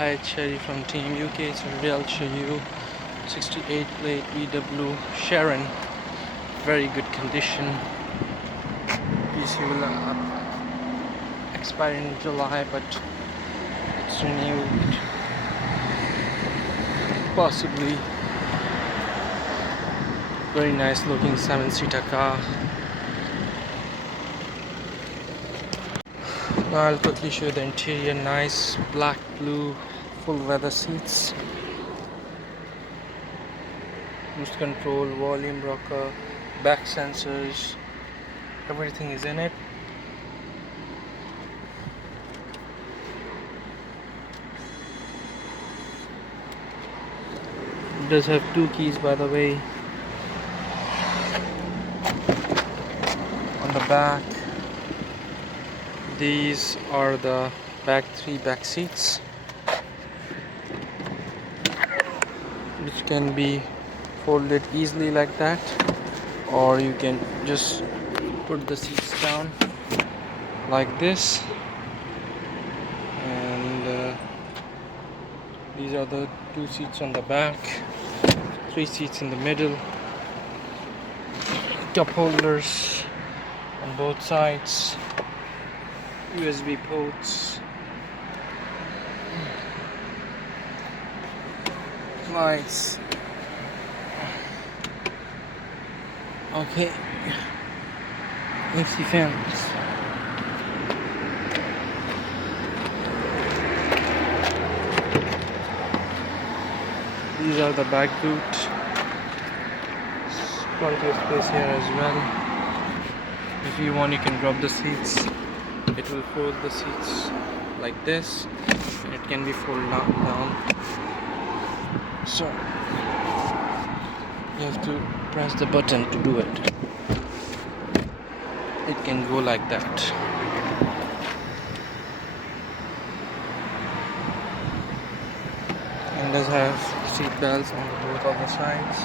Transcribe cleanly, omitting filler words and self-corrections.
Hi, Cherry from Team UK. So today I'll show you 68 plate VW Sharan. Very good condition. PC will expire in July, but it's renewed. Possibly very nice looking 7-seater car. Now I'll quickly show you the interior. Nice black, blue, full leather seats. Cruise control, volume rocker, back sensors, everything is in it. It does have 2 keys, by the way. On the back, these are the 3 back seats, which can be folded easily like that, or you can just put the seats down like this. And these are the 2 seats on the back, 3 seats in the middle, cup holders on both sides, USB ports, lights. Okay, AC fans. These are the back boot. Plenty of space here as well. If you want, you can drop the seats. It will fold the seats like this, and it can be folded down. So you have to press the button to do it. It can go like that. And does have seat belts on both of the sides.